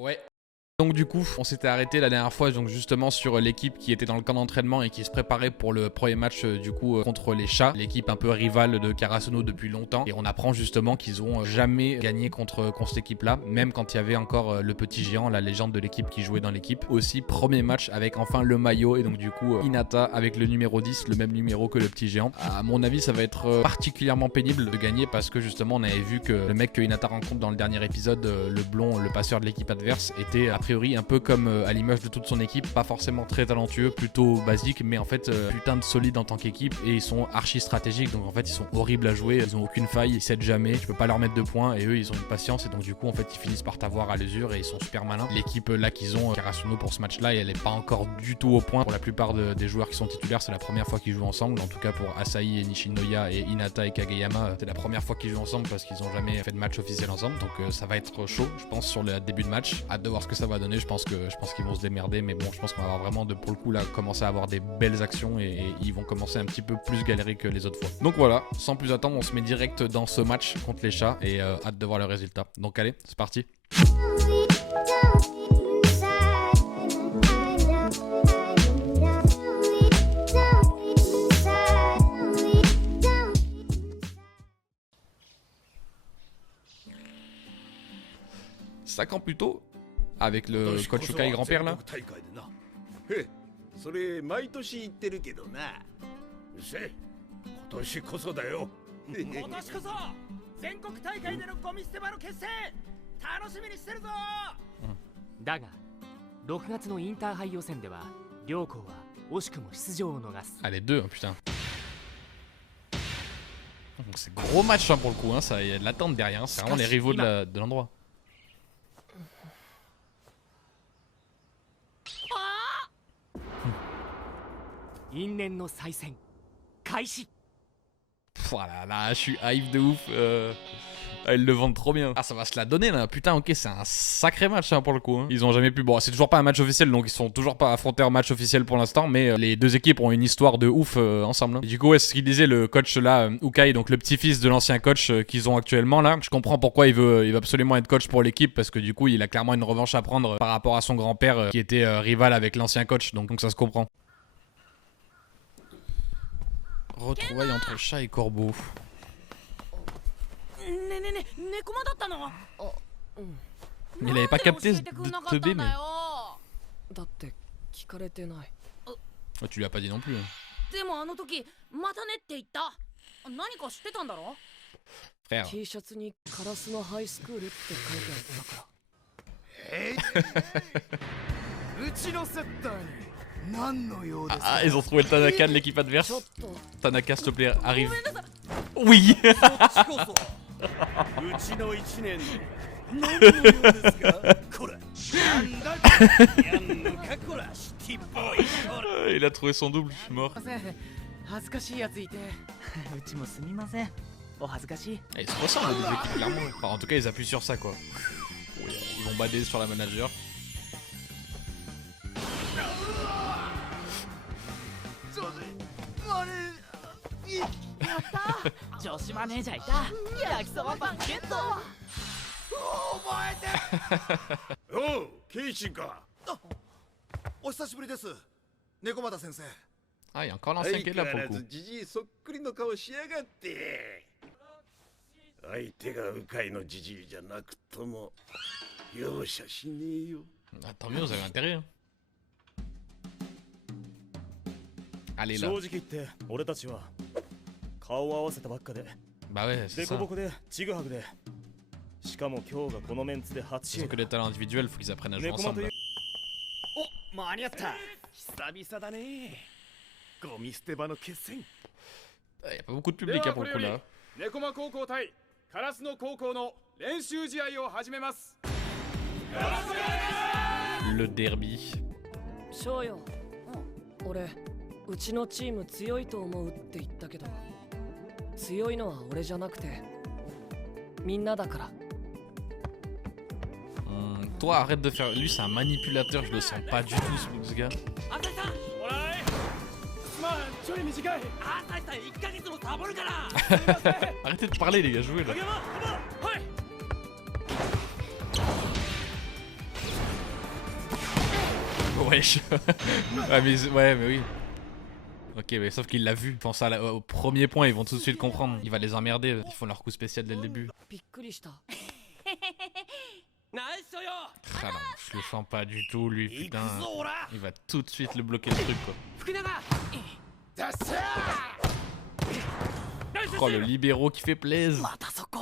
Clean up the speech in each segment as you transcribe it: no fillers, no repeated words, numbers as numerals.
Ouais. Donc du coup, on s'était arrêté la dernière fois donc justement sur l'équipe qui était dans le camp d'entraînement et qui se préparait pour le premier match du coup contre les Chats, l'équipe un peu rivale de Karasuno depuis longtemps. Et on apprend justement qu'ils ont jamais gagné contre cette équipe-là, même quand il y avait encore le petit géant, la légende de l'équipe qui jouait dans l'équipe. Aussi premier match avec enfin le maillot et donc du coup Hinata avec le numéro 10, le même numéro que le petit géant. À mon avis, ça va être particulièrement pénible de gagner parce que justement on avait vu que le mec que Hinata rencontre dans le dernier épisode, le blond, le passeur de l'équipe adverse, était a priori un peu comme à l'image de toute son équipe, pas forcément très talentueux, plutôt basique, mais en fait putain de solide en tant qu'équipe et ils sont archi stratégiques, donc en fait ils sont horribles à jouer, ils ont aucune faille, ils cèdent jamais, tu peux pas leur mettre de points et eux ils ont une patience et donc du coup en fait ils finissent par t'avoir à l'usure et ils sont super malins. L'équipe là qu'ils ont, Karasuno pour ce match là, et elle est pas encore du tout au point pour la plupart des joueurs qui sont titulaires, c'est la première fois qu'ils jouent ensemble, en tout cas pour Asahi et Nishinoya et Hinata et Kageyama, c'est la première fois qu'ils jouent ensemble parce qu'ils ont jamais fait de match officiel ensemble, donc ça va être chaud je pense sur le début de match, hâte de voir ce que ça va donner. Je pense qu'ils vont se démerder, mais bon, je pense qu'on va avoir vraiment pour le coup là commencer à avoir des belles actions et ils vont commencer un petit peu plus galérer que les autres fois. Donc voilà, sans plus attendre, on se met direct dans ce match contre les Chats et hâte de voir le résultat. Donc allez, c'est parti. Cinq ans plus tôt, avec le coach Ukai grand-père là. それ毎年言ってるけどな。せ、今年こそだよ。今年こそ全国大会でのゴミ捨て場の決戦楽しみにしてるぞ。だが6月のインターハイ予選では両校は惜しくも出場を逃す。 Ah les deux, putain. Donc c'est gros match hein, pour le coup, hein, ça y a de l'attente derrière, hein, c'est vraiment les rivaux de l'endroit. 因縁の再戦開始。 Voilà, là, je suis hype de ouf. Ils le vendent trop bien. Ah, ça va se la donner là. Putain, ok, c'est un sacré match hein, pour le coup. Hein. Ils ont jamais pu. Bon, c'est toujours pas un match officiel, donc ils sont toujours pas affrontés en match officiel pour l'instant. Mais les deux équipes ont une histoire de ouf ensemble. Hein. Et du coup, ouais, c'est ce qu'il disait le coach là, Ukai, donc le petit-fils de l'ancien coach qu'ils ont actuellement là. Je comprends pourquoi il veut absolument être coach pour l'équipe parce que du coup, il a clairement une revanche à prendre par rapport à son grand-père qui était rival avec l'ancien coach. Donc ça se comprend. Retrouvailles entre chat et corbeau. Il avait pas capté ce teubé, mais. Oh, tu lui as pas dit non plus. Frère. Ah, ils ont trouvé le Tanaka de l'équipe adverse. Tanaka, s'il te plaît, arrive. Oui. Il a trouvé son double, je suis mort. Ils se ressemblent les deux équipes, clairement. Enfin, en tout cas, ils appuient sur ça, quoi. Ils vont bader sur la manager. Ah, il y a encore l'ancien qui est là pour le coup. Ah, tant mieux, vous avez intérêt. Hein. Allez là. Bah ouais, c'est ça. Ils ont que des talents individuels, faut qu'ils apprennent à jouer ensemble. Il y a pas beaucoup de public hein, pour le coup là. Le derby. うちのチーム強いと思うって言ったけど強いのは俺じゃなくてみんなだから Toi arrête de faire. Lui c'est un manipulateur, je le sens pas du tout ce gars. Arrêtez de parler les gars, jouez là. Wesh. Ouais, mais oui. Ok, mais sauf qu'il l'a vu. Pense au premier point, ils vont tout de suite comprendre. Il va les emmerder. Ils font leur coup spécial dès le début. びっくりした。 ナイスよ Ah non, je le sens pas du tout, lui. 行く Putain. ぞオラ Il va tout de suite le bloquer le truc, quoi. 福永ダッシャー Oh, le libéraux qui fait plaisir. またそこ。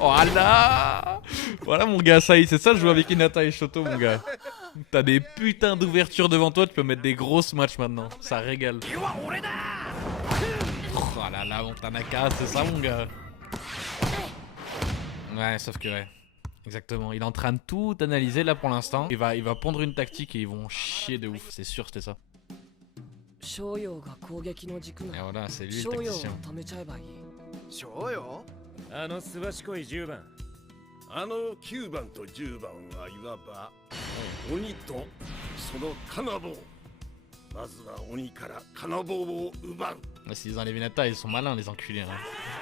Oh là. Voilà, mon gars, ça y est, c'est ça le jouer avec Hinata et Shoto, mon gars. T'as des putains d'ouvertures devant toi, tu peux mettre des grosses matchs maintenant. Ça régale. 手は俺だ Oh là là, mon Tanaka, c'est ça, mon gars. Ouais, sauf que ouais. Exactement. Il est en train de tout analyser là pour l'instant. Il va pondre une tactique et ils vont chier de ouf. C'est sûr, c'était ça. 商用が攻撃の軸 Et なら voilà, c'est lui le 商用を tacticien. 止めちゃえばいい。そうよあのすばしこい10番あの9番と10番はいわば鬼とその金棒まずは鬼から金棒を奪う S'ils enlèvent Hinata, ils sont malins, les enculés. Hein.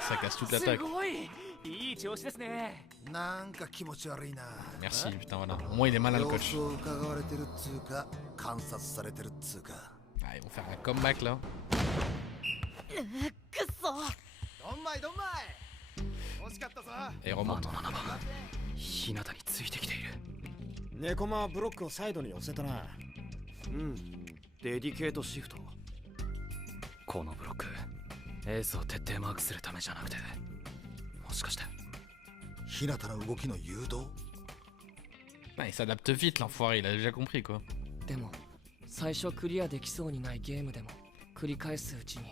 Ça casse toute す l'attaque. ごいいい調子ですねなんか気持ち悪いな。 Merci, putain, voilà. Au moins, il est malin, le 様 coach. 子を伺われてるっつうか、観察されてるっつうか。 Ah, ils vont faire un comeback là. くっそ。どんまいどんまい。惜しかったぞ。 Et il remonte. 日向についてきている。ネコマはブロックをサイドに寄せたな。デディケートシフト。このブロック、エースを徹底マークするためじゃなくて、もしかして。日向の動きの誘導。 Ah, il s'adapte vite, l'enfoiré, il a déjà compris quoi. でも、最初クリアできそうにないゲームでも繰り返すうちに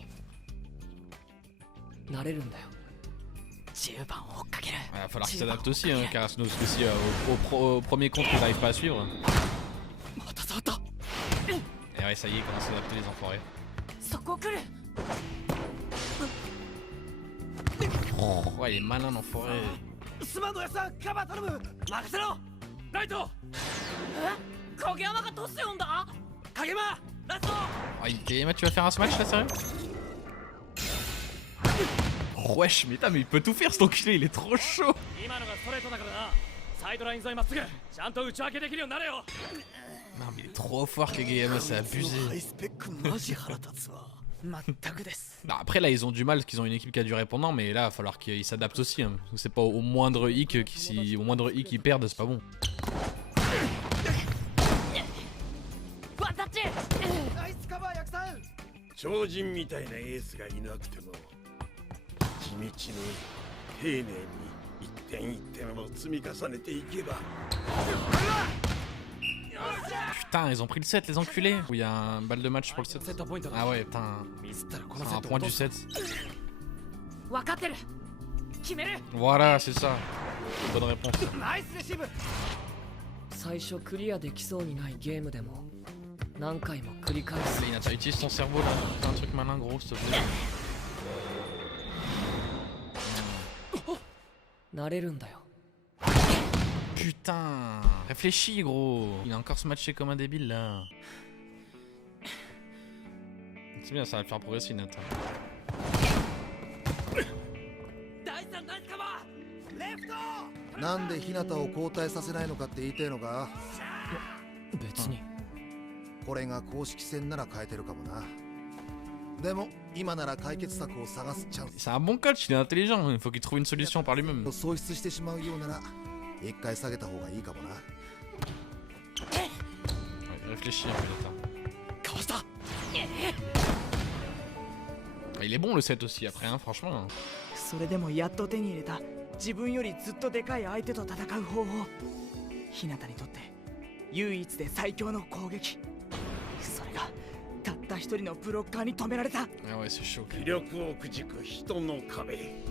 慣れるんだよ。10番を追っかける。 Il va falloir qu'il s'adapte aussi, hein, Karasuno, parce que si au premier compte il n'arrive pas à suivre. また触った。 Et ouais, ça y est, il commence à s'adapter les enfoirés. そこ来る。 Ouais, il est malin l'enfoiré. スマンドヤさんカバー頼む任せろライト影山がトス読んだ。影間ラスト Oh, Kayama, tu vas faire un smash là, sérieux? Wesh, mais putain, mais il peut tout faire cet enculé, il est trop chaud. 今のがストレートだからなサイドライン沿いまっすぐちゃんと打ち分けできるようになれよ Non, mais il est trop fort, Kageyama, c'est abusé. ハイスペックマジ腹立つわ。全くです。 Non, après, là, ils ont du mal parce qu'ils ont une équipe qui a du répondant, mais là, il va falloir qu'ils s'adaptent aussi. Hein. C'est pas au moindre hic au moindre hic qu'ils perdent, c'est pas bon. ワンタッチ。ナイスカバーヤクさん。超人みたいなエースがいなくても地道に丁寧に一点一点を積み重ねていけば Putain, ils ont pris le 7, les enculés. Où il y a un balle de match pour le 7. セットポイントだ Ah ouais, putain. ミスったらこの C'est セッ un ト point 落と du す 7. 分かってる。決める。 Voilà, c'est ça. Bonne réponse. ナイスレシーブ最初クリアできそうにないゲームでも何回も繰り返す。 Hinata, utilise ton cerveau là. Fais un truc malin, gros, s'il te plaît. 慣れるんだよ。 Putain, réfléchis, gros. Il a encore se matché comme un débile là. C'est bien, ça va le faire progresser, Hinata. 第3ナイスカバーレフトなんで日向を交代させないのかって言いたいのか。別に。これが公式戦なら変えてるかもな。でも今なら解決策を探すチャンス。 C'est un bon coach, il est intelligent. Il faut qu'il trouve une solution par lui-même. 喪失してしまうようなら一回下げた方がいいかもな。 Ouais, réfléchis un peu, Hinata. かわした。 Il est bon le 7 aussi, après, hein, franchement. それでもやっと手に入れた自分よりずっとでかい相手と戦う方法。日向にとって唯一で最強の攻撃。それがたった一人のブロッカーに止められた。 Ah ouais, c'est chaud. 気力をくじく人の壁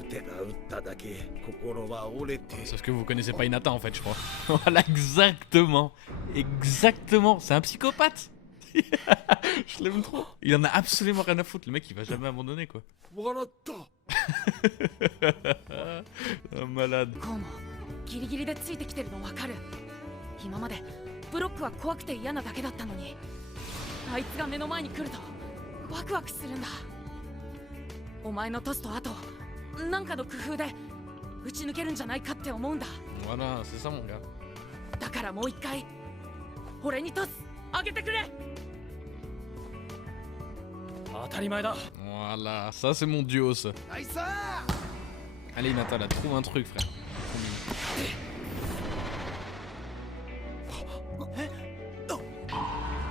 打てば打っただけ心は折れて Sauf que vous connaissez pas Hinata en fait, je crois. Voilà, exactement. Exactement. C'est un psychopathe. Je l'aime trop. Il en a absolument rien à foutre. Le mec, il va jamais abandonner, quoi. 笑った Un malade. こうもギリギリでついてきてるの分かる。今までブロックは怖くて嫌なだけだったのに、あいつが目の前に来るとワクワクするんだ。お前のトスとあとなんかの工夫で打ち抜けるんじゃないかって思うんだ。 Voilà, c'est ça, mon gars. だからもう一回俺にトスあげてくれ。当たり前だ。 Voilà, ça c'est mon duo ça. Allez Hinata là, trouve un truc frère.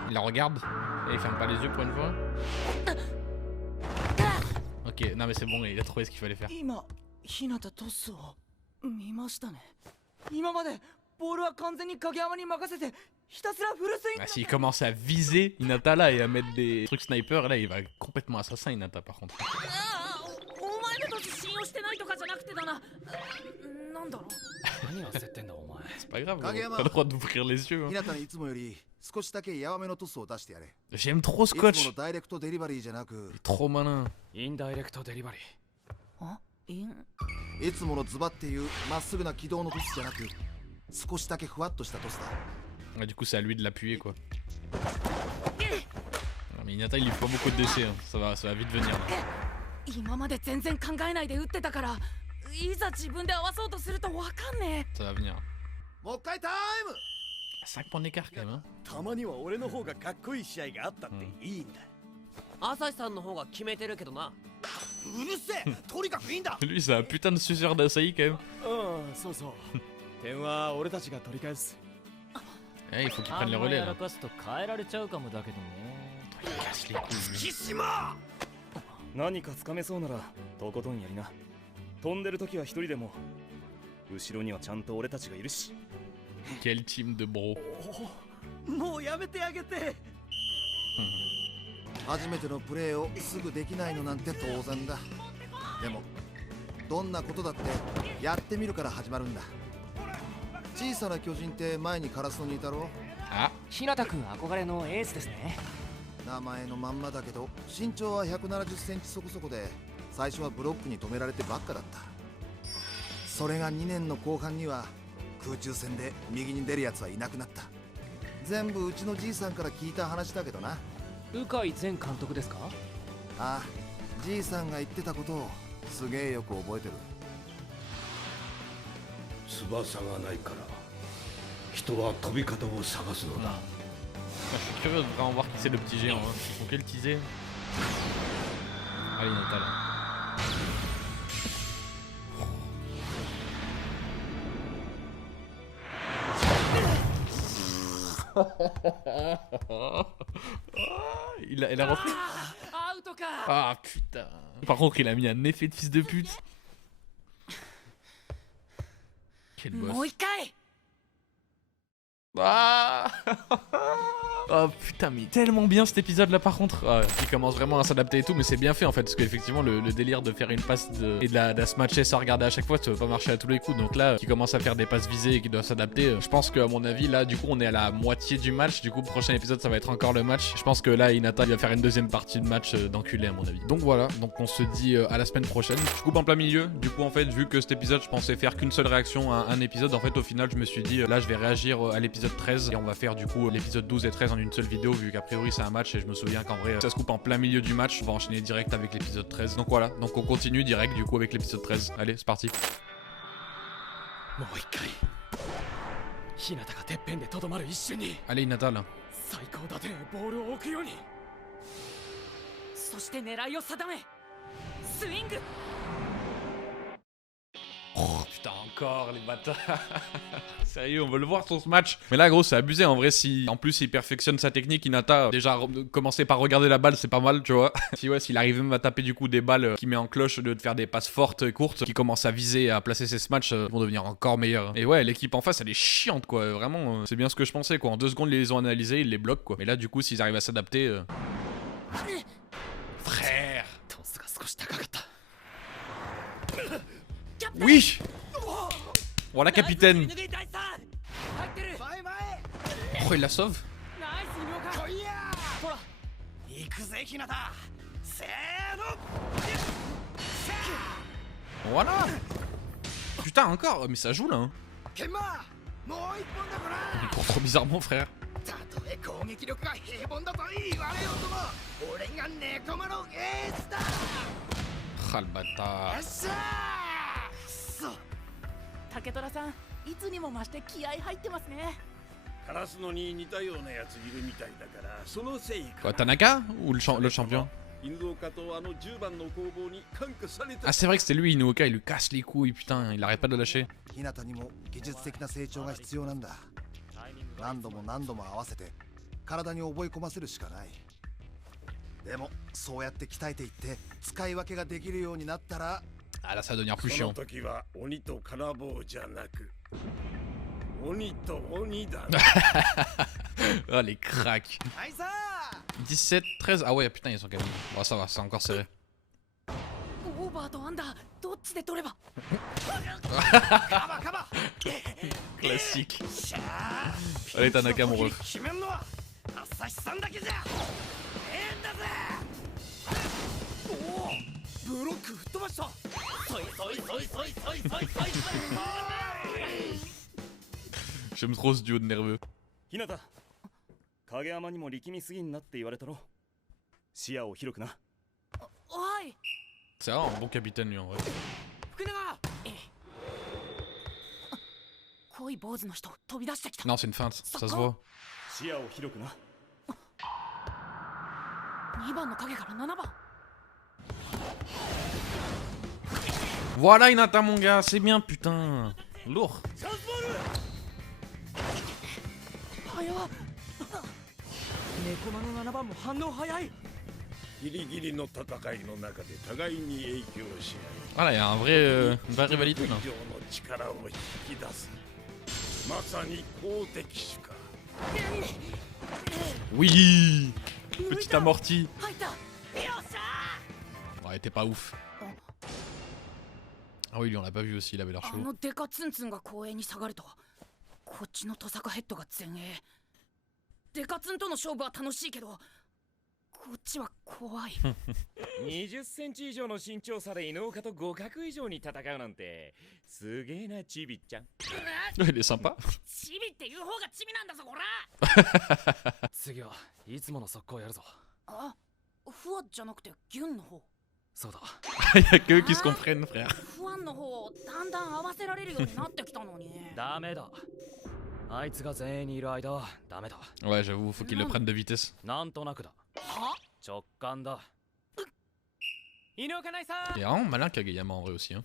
Il la regarde et il ferme pas les yeux pour une fois. Ok, non mais c'est bon, il a trouvé ce qu'il fallait faire. 今日向トスを見ましたね。今までボールは完全に影山に任せてひたすらフルスイング。 Ah, s'il commence à viser Hinata là et à mettre des trucs sniper là, il va complètement assassin Hinata par contre. お前のトス信用してないとかじゃなくてだな。なんだろう。何焦ってんだお前。 C'est pas grave, Kageyama. t'as le droit d'ouvrir les yeux. 日向にいつもより少しだけヤワめのトスを出してやれ。 J'aime trop ce いつも coach. のダイレクトデリバリーじゃなく Trop malin. インダイレクトデリバリー。あ、いつものズバっていうまっすぐな軌道のトスじゃなく少しだけふわっとしたトスだ。 Ouais, du coup, c'est à lui de l'appuyer quoi. Non, mais Hinata il lui faut pas beaucoup de déchets, hein. ça va vite venir. 今まで全然考えないで打ってたからいざ自分で合わそうとするとわかんねえ。 Ça va venir. もう一回タイム。 5 points d'écart quand même. Hein. たまには俺の方がかっこいい試合があったっていいんだ。朝日さんの方が決めてるけどな。うるせえ、とにかくいいんだ。 Lui, c'est un putain de suceur d'Asahi quand même. うん、そうそう。点は俺たちが取り返す。 Eh, il faut qu'il prenne les relais や là. らかすと変えられちゃうかもだけどね。 Il casse les couilles. 月島。何かつかめそうならとことんやりな。飛んでる時は一人でも後ろにはちゃんと俺たちがいるし。 Quel team de bro. もうやめてあげて。初めてのプレーをすぐできないのなんて当然だ。でもどんなことだってやってみるから始まるんだ。小さな巨人って前にカラスノにいたろ。 Ah, 日向君憧れのエースですね。名前のまんまだけど身長は170センチそこそこで最初はブロックに止められてばっかだった。それが2年の後半には空中戦で右に出るやつはいなくなった。全部うちのじいさんから聞いた話だけどな。鵜飼前監督ですか？ああ、じいさんが言ってたことをすげえよく覚えてる。翼がないから人は飛び方を探すのだ。 je suis curieux de vraiment voir qui c'est le petit géant. Hein. Faut quel teaser. Allez, Hinata là. Elle a repris. アウトか。 Ah putain. Par contre, il a mis un effet de fils de pute. Quel もう boss. 一回。 Ah oh putain, mais tellement bien cet épisode là par contre. Ah, il commence vraiment à s'adapter et tout, mais c'est bien fait en fait, parce qu'effectivement le délire de faire une passe et de se matcher sans regarder à chaque fois, ça va pas marcher à tous les coups. Donc là, qui commence à faire des passes visées et qui doit s'adapter, je pense qu'à mon avis là, du coup on est à la moitié du match. Du coup, prochain épisode ça va être encore le match. Je pense que là, Hinata il va faire une deuxième partie de match d'enculé à mon avis. Donc voilà, donc on se dit à la semaine prochaine. Je coupe en plein milieu. Du coup en fait, vu que cet épisode je pensais faire qu'une seule réaction à un épisode, en fait au final je me suis dit là je vais réagir à l'épisode 13 et on va faire du coup l'épisode 12 et 13 en une seule vidéo, vu qu'a priori c'est un match et je me souviens qu'en vrai ça se coupe en plein milieu du match. On va enchaîner direct avec l'épisode 13. Donc voilà, donc on continue direct du coup avec l'épisode 13. Allez, c'est parti. もう一回。日向がてっぺんでとどまる一瞬に Allez Hinata là. 最高打点へボールを置くように。そして狙いを定めスイング。 Oh putain, encore les bâtards. Sérieux, on veut le voir sur ce match. Mais là gros, c'est abusé en vrai. Si en plus il perfectionne sa technique, Hinata, déjà commencer par regarder la balle c'est pas mal, tu vois. Si ouais, s'il arrive même à taper du coup des balles qui met en cloche de faire des passes fortes, courtes, qui commence à viser et à placer ses smatchs, vont devenir encore meilleurs. Et ouais, l'équipe en face elle est chiante quoi, vraiment. C'est bien ce que je pensais quoi. En 2 secondes ils les ont analysés, ils les bloquent quoi. Mais là du coup s'ils arrivent à s'adapter... Frère. トスが少し高かった。 Oui. Voilà capitaine. 入ってる。 Oh il la sauve. ナイス二秒か。ほら。行くぜ日向。せーの。 Voilà. Putain encore, mais ça joue là hein. ケンマもう一本だから。 Il court trop bizarrement frère. たとえ攻撃力が平凡だと言われようとも俺がネコマのエースだ。 Ah le bâtard. よっしゃー。くそ竹虎さんいつにも増して気合入ってますね。カラスノに似たようなやついるみたいだからそのせいか Quoi, Tanaka ou le champion? 犬岡とあの10番の攻防に感化された Ah, c'est vrai que c'était lui, Inuoka, il lui casse les couilles, putain, il arrête pas de le lâcher. 日向にも技術的な成長が必要なんだ。何度も何度も合わせて体に覚え込ませるしかない。でもそうやって鍛えていって使い分けができるようになったら Ah là, ça va devenir plus そ chiant. の時は鬼と金棒じゃなく鬼と鬼だ Oh, les cracks. はいさ 17, 13. Ah ouais, putain, ils sont quand même. Bon, ça va, c'est encore serré. オーバーとアンダーどっちで取れば。 Classique. Allez, Tanaka, mon ref. 決めんのは朝日さんだけじゃええんだぜおおブロック吹っ飛ばしたそいそいそいそいそいそいそい J'aime trop ce duo de nerveux. 日向影山にも力みすぎんなって言われたろ。視野を広くな。おい C'est vraiment un bon capitaine, lui, en vrai. 福永。恋坊主の人飛び出してきた。 Non, c'est une feinte, ça se voit. 視野を広くな。 2番の影から7番。 Voilà, Hinata, mon gars, c'est bien, putain. Lourd. 早っ。猫間の7番も反応早い。ギリギリの戦いの中で互いに影響し Voilà, il y a un une vraie 合い rivalité, 以 là. 上の力を引き出すまさに好敵手か Oui. Petit amorti. 入った。よっしゃ Ouais, t'es pas ouf. Ah oui, lui, on l'a pas vu aussi, il avait l'air ー。あ chaud. のデカツンツンが後衛に下がるとこっちのトサカヘッドが前衛。デカツンとの勝負は楽しいけどこっちは怖い。20センチ以上の身長差で犬岡と互角以上に戦うなんてすげえなチビちゃん。Il est sympa. チビっていう方がチビなんだぞこら。次はいつもの速攻やるぞ。あ、フワじゃなくてギュンの方。そうだ。Il y a que eux qui se comprennent, frère. フワンの方だんだん合わせられるようになってきたのに。ダメだ。あいつが前衛にいる間はダメだ。 Ouais, j'avoue, faut qu'il le prenne de vitesse. なんとなくだ。は？直感だ。犬岡ナイさん。 Il est vraiment malin, Kageyama, en vrai aussi. Hein.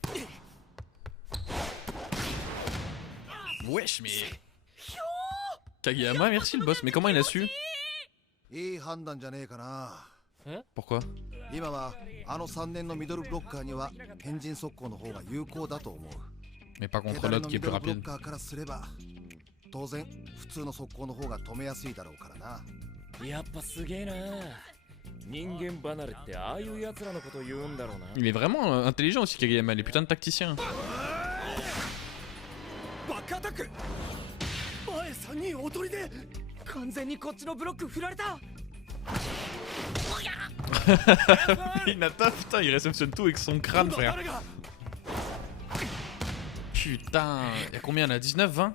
Wesh, mais. Kageyama, merci le boss. Mais comment il a su? いい判断じゃねえかな。 Pourquoi? 今はあの3年のミドルブロッカーには変人速攻の方が有効だと思う。 Mais pas 手 contre だれ l'autre の qui ミ est ド plus ルブロ rapide. ッカーからすれば当然普通の速攻の方が止めやすいだろうからな。やっぱすげえな。人間離れってああいう奴らのこと言うんだろうな。 Il est vraiment intelligent aussi, Kageyama. Il est putain de tacticien. バックアタック前3人おとりで完全にこっちのブロック振られた。 Hinata, putain, il réceptionne tout avec son crâne, frère. Putain, y'a combien là? 19, 20?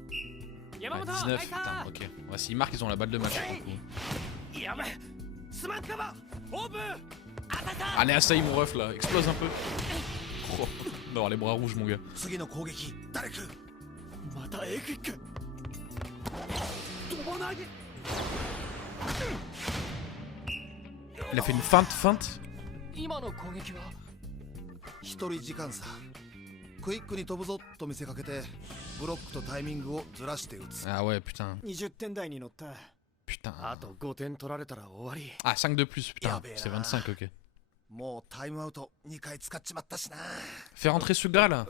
Ah, 19, putain, ok. Ouais, s'ils marquent, ils ont la balle de match. Allez, Asahi, mon ref là, explose un peu. Oh, d'avoir les bras rouges, mon gars. 次の攻撃誰か。またエクイック飛ばない Il a fait une feinte. 今の攻撃は一人時間差。クイックに飛ぶぞと見せかけてブロックとタイミングをずらして打つ。 Ah ouais, putain. 20点台に乗った。 Putain. あと5点取られたら終わり。 Ah, 5 de plus, putain. C'est 25, ok. もうタイムアウト2回使っちまったしな。 Fais rentrer Suga là.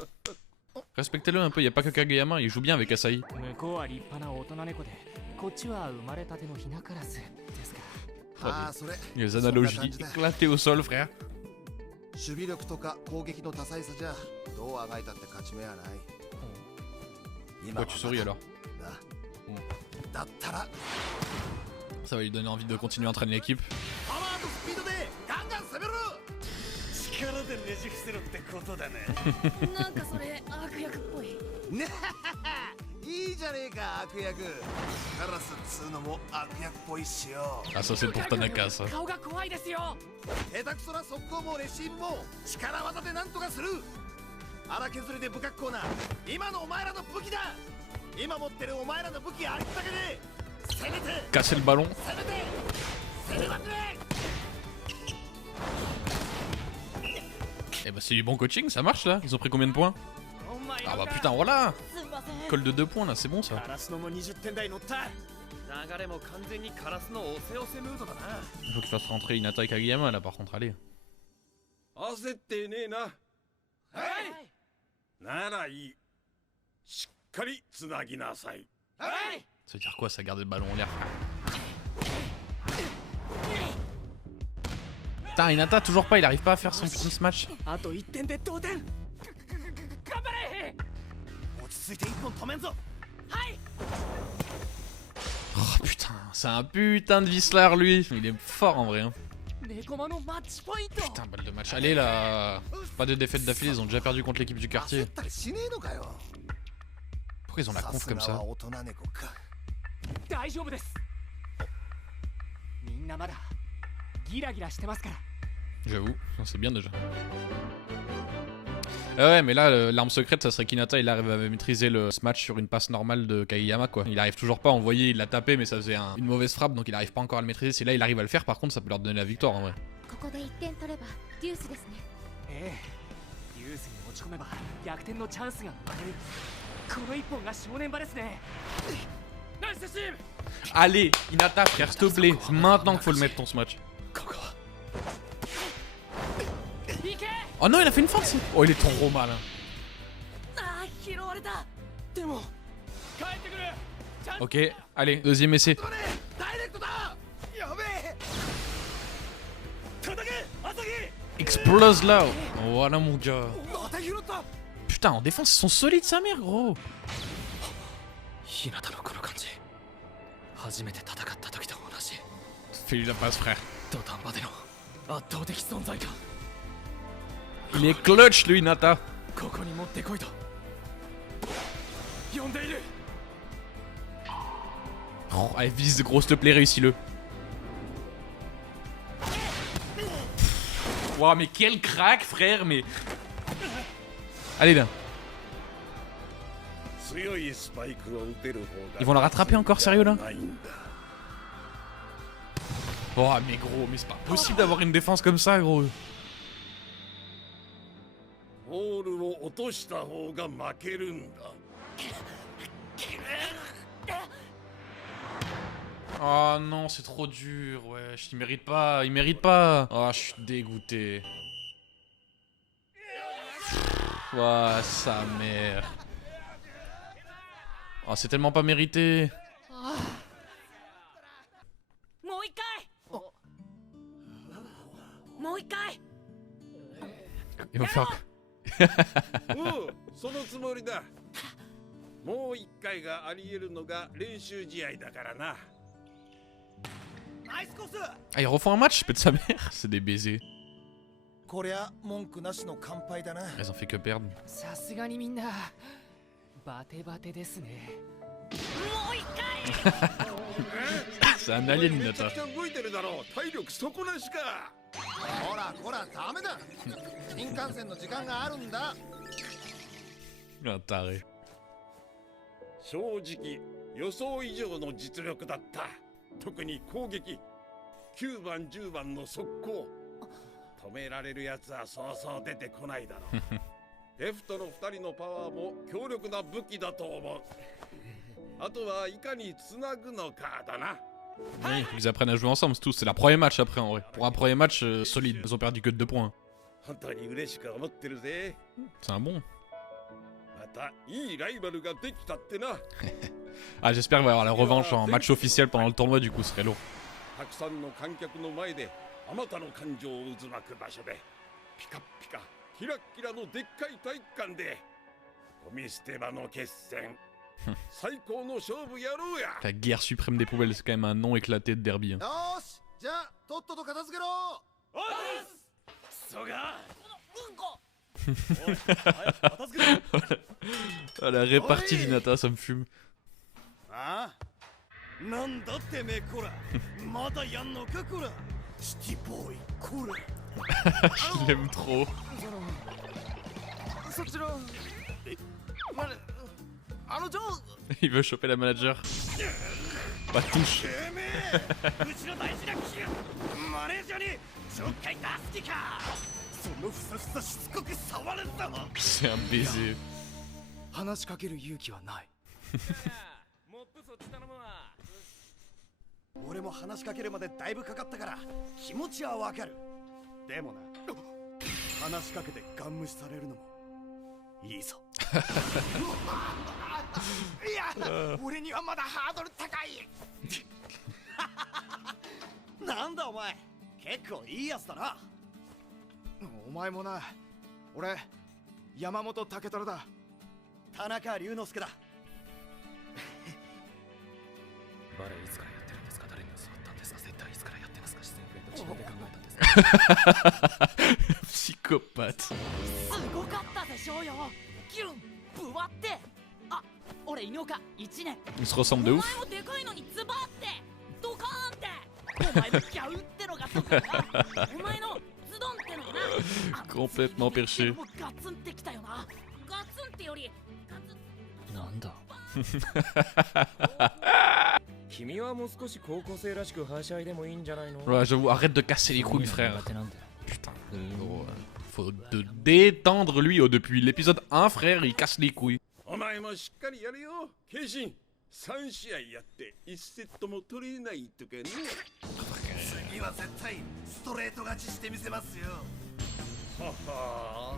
Respectez-le un peu, y a pas que Kageyama, il joue bien avec Asahi. 向こうは立派な大人猫でこっちは生まれたてのヒナカラスですか。ああそれ。 Les analogies éclatées au sol, frère. 守備力とか攻撃の多彩さじゃどうあがいたって勝ち目はない。Pourquoi tu souris alors? だったら Ça va lui donner envie de continuer à entraîner l'équipe. パワーとスピードでガンガン攻めろ力でねじ伏せろってことだねなんかそれ悪役っぽい。ねいいじゃねえか悪役。カラスっつうのも悪役っぽいっしよ。 Ah, ça c'est pour Tanaka, ça. 顔が怖いですよ。下手くそな速攻もレシーブも力技でなんとかする。荒削りで不格好な今のお前らの武器だ。今持ってるお前らの武器ありったけで攻めて Casser le ballon. 攻めて攻めまくれ。 Eh bah c'est du bon coaching, ça marche là. Ils ont pris combien de points? Ah bah putain voilà. Colle de 2 points là, c'est bon ça. カラスノも20点台乗った。流れも完全にカラスの押せ押せムードだな。 Il faut qu'il fasse rentrer Hinata et Kageyama là par contre, allez. 焦ってねえな。はい。ならいい。しっかりつなぎなさい。はい。 Ça veut dire quoi ça, garder le ballon en l'air? Putain, Hinata toujours pas, il arrive pas à faire son putain de smash. あと1点で同点。頑張れ。落ち着いて1本止めんぞ。はい。 Oh putain, c'est un putain de Whistler lui. Il est fort en vrai. Hein. ネコマのマッチポイント。 Putain, balle de match. Allez là. Pas de défaite d'affilée, ils ont déjà perdu contre l'équipe du quartier. Pourquoi ils ont la conf comme ça? 大丈夫です。みんなまだギラギラしてますから。 J'avoue, c'est bien déjà. Ah ouais, mais là, l'arme secrète, ça serait qu'Hinata il arrive à maîtriser le smash sur une passe normale de Kageyama quoi. Il arrive toujours pas, on voyait, il l'a tapé, mais ça faisait une mauvaise frappe, donc il arrive pas encore à le maîtriser. Si là il arrive à le faire, par contre, ça peut leur donner la victoire en vrai. ここで1点取ればデュースですね。ええ、デュースに持ち込めば逆転のチャンスが生まれる。この1本が正念場ですね。ナイスチーム。 Allez, Hinata, frère, s'il te plaît, c'est maintenant qu'il faut le mettre ton smash. Oh non, il a fait une feinte. Oh, il est trop mal. Ok, allez, deuxième essai. Explose là. Voilà mon gars. Putain, en défense, ils sont solides sa mère, gros. Fais-lui la passe, frère. Il est clutch, lui, Hinata. Oh, allez, vise, gros, s'il te plaît, réussis-le. Wow, mais quel crack, frère, mais... Allez, là. Ils vont la rattraper encore, sérieux, là? Oh, mais gros, mais c'est pas possible d'avoir une défense comme ça, gros. Oh non, c'est trop dur, wesh, il mérite pas, il mérite pas. Oh, je suis dégoûté. Oh, sa mère. Oh, c'est tellement pas mérité. Il va faire... おう、そのつもりだ。もう一回があり得るのが練習試合だからな。Ah, ils refont un match, je pète sa mère. C'est des baisers. Ils ont fait que perdre. さすがにみんなバテバテですね。 C'est un alien, Hinata. 動いてるだろう。体力底なしか。ほらほらダメだ。新幹線の時間があるんだ。 Un taré. 正直予想以上の実力だった。特に攻撃。9番10番の速攻。止められるやつはそうそう出てこないだろう。レフトの2人のパワーも強力な武器だと思う。あとはいかにつなぐのかだな。 Oui, ils apprennent à jouer ensemble, c'est tout. C'est leur premier match après en vrai. Pour un premier match solide, ils ont perdu que de 2 points. C'est un bon. Ah, j'espère qu'il va y avoir la revanche en match officiel pendant le tournoi, du coup, ce serait lourd. La guerre suprême des poubelles, c'est quand même un nom éclaté de derby. Hein. Oh, la répartie d'Hinata, ça me fume. Je l'aime trop. Il veut choper la manager. Pas touche. C'est un baiser. 話しかける勇気はない。俺も話しかけるまでだいぶかかったから気持ちはわかる。でもな、話しかけてガン無視されるのもいいぞ。いや、俺にはまだハードル高い。なんだお前、結構いいやつだな。お前もな。俺山本武虎だ。田中龍之介だ。バレエいつからやってるんですか？誰に教わったんですか？絶対いつからやってますか？自然フレンド自分で考えたんですか？ Psychopathe. すごかったでしょうよ。キュンぶわって。あ、俺犬岡1年。 Ils se ressemblent de お ouf. 前もでかいのにズバってドカーンって。お前のギャウってのがそうだな。お前のズドンってのがな。Complètement perché. ガツンってきたよな。ガツンってよりガツン。なんだ君はもう少し高校生らしくはしゃいでもいいんじゃないの？ Ouais, j'avoue, arrête de casser les couilles, frère. Putain, gros, faut te détendre lui. Depuis l'épisode 1, frère, il casse les couilles. お前もしっかりやるよ、ケイシン。3試合やって1セットも取れないとかね。次は絶対ストレート勝ちしてみせますよ。はは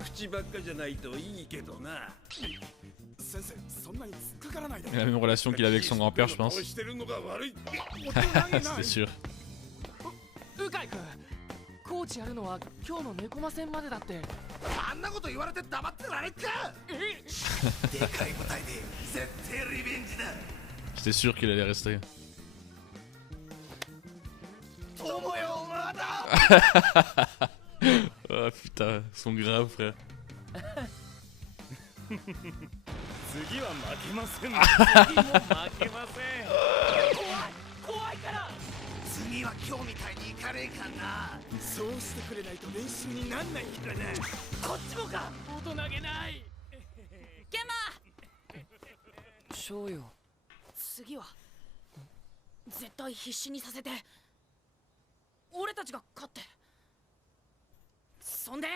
ー、口ばっかじゃないといいけどな。先生、そんなに突っかからないで。 Il a la même relation qu'il avait avec son grand-père, je pense. してるのが悪い。 C'était sûr. 鵜飼君、コーチやるのは今日の猫魔戦までだって。あんなこと言われて黙ってられっか。でかい舞台で絶対リベンジだ。 J'étais sûr qu'il allait rester. 友よ、まだ。Oh putain, ils sont graves, frère. 次は負けません。次も負けません。怖いから。次は今日みたいにいかねえかな。そうしてくれないと練習になんないからな。こっちもか。大人げない。ケンマ。翔よ。次は絶対必死にさせて俺たちが勝って、そんで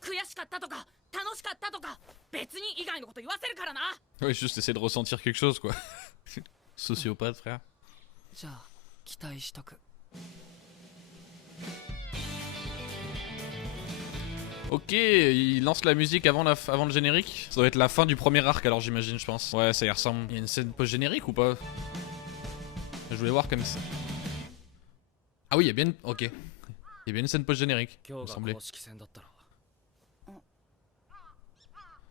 悔しかったとか楽しかったとか別に以外のこと言わせるからな。 Ouais, juste essayer de ressentir quelque chose, quoi. Sociopathe, frère. じゃあ期待しとく。 Ok, il lance la musique avant le générique. Ça doit être la fin du premier arc, alors j'imagine, je pense. Ouais, ça y ressemble. Il y a une scène post-générique ou pas? Je voulais voir comme ça. Ah oui, il y a bien une... Ok. Il y a bien une scène post-générique, il me semblait.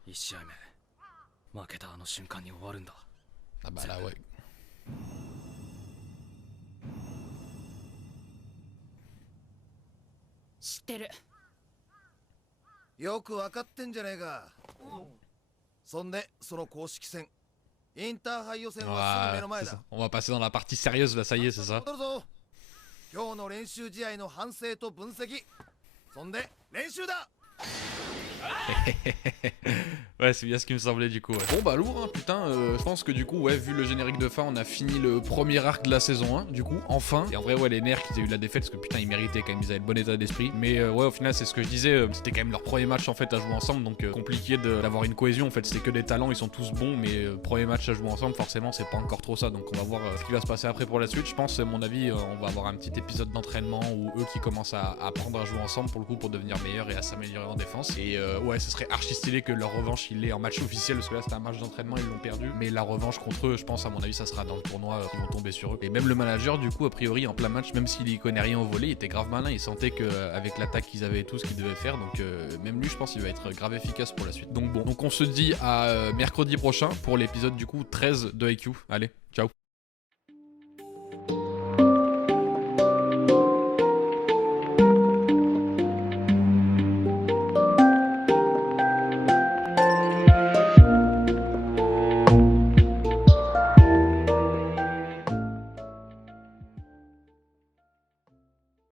1試合目負けたあの瞬間に終わるんだ。 Ah bah là, ouais. 知ってる。よくわかってんじゃねえか。そんでその公式戦インターハイ予選はすぐ目の前だ。 On va passer dans la partie sérieuse là, ça y est, c'est ça. 今日の練習試合の反省と分析、そんで練習だ。 Ouais, c'est bien ce qui me semblait du coup. Ouais. Bon bah lourd, hein, putain. Je pense que du coup, ouais, vu le générique de fin, on a fini le premier arc de la saison 1, du coup, enfin. Et en vrai, ouais, les nerfs qu'ils aient eu la défaite, parce que putain, ils méritaient quand même, ils avaient le bon état d'esprit. Mais ouais, au final, c'est ce que je disais, c'était quand même leur premier match en fait à jouer ensemble, donc compliqué d'avoir une cohésion. En fait, c'était que des talents, ils sont tous bons, mais premier match à jouer ensemble, forcément, c'est pas encore trop ça. Donc on va voir ce qui va se passer après pour la suite. Je pense, à mon avis, on va avoir un petit épisode d'entraînement où eux qui commencent à apprendre à jouer ensemble pour le coup, pour devenir meilleurs et à s'améliorer en défense. Et ouais, ce serait archi stylé que leur revanche il est en match officiel, parce que là c'était un match d'entraînement, ils l'ont perdu, mais la revanche contre eux, je pense à mon avis ça sera dans le tournoi, ils vont tomber sur eux. Et même le manager du coup a priori en plein match, même s'il y connaît rien au volley, il était grave malin, il sentait que avec l'attaque qu'ils avaient et tout ce qu'ils devaient faire, donc même lui je pense qu'il va être grave efficace pour la suite. Donc bon, donc on se dit à mercredi prochain pour l'épisode du coup 13 de IQ. Allez, ciao.